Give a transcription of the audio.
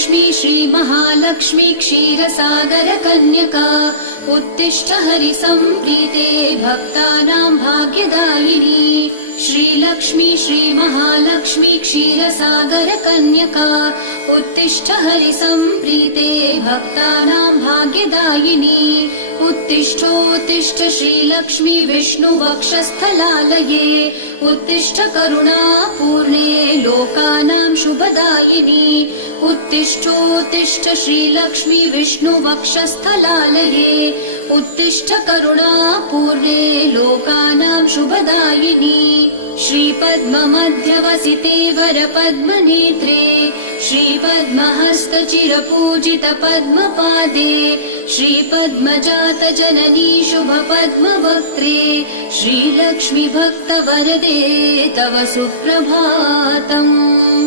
श्रीलक्ष्मी श्रीमहालक्ष्मी क्षीरसागरकन्यका उत्तिष्ठ हरिसम्प्रीते भक्तानां भाग्यदायिनी। श्रीलक्ष्मी श्रीमहालक्ष्मी क्षीरसागरकन्यका उत्तिष्ठ हरिसम्प्रीते भक्तानां भाग्यदायिनी। उत्तिष्ठोत्तिष्ठ श्रीलक्ष्मी विष्णुवक्षस्थलालये उत्तिष्ठ करुणापूर्णे लोकानां शुभदायिनी। उत्तिष्ठोत्तिष्ठ श्रीलक्ष्मी विष्णुवक्षस्थलालये उत्तिष्ठ करुणापूर्णे लोकानां शुभदायिनी। श्रीपद्ममध्यवसिते वरपद्मनेत्रे श्रीपद्महस्तचिरपूजितपद्मपादे श्रीपद्मजातजननी शुभपद्मवक्त्रे श्रीलक्ष्मी भक्तवरदे तव सुप्रभातम्।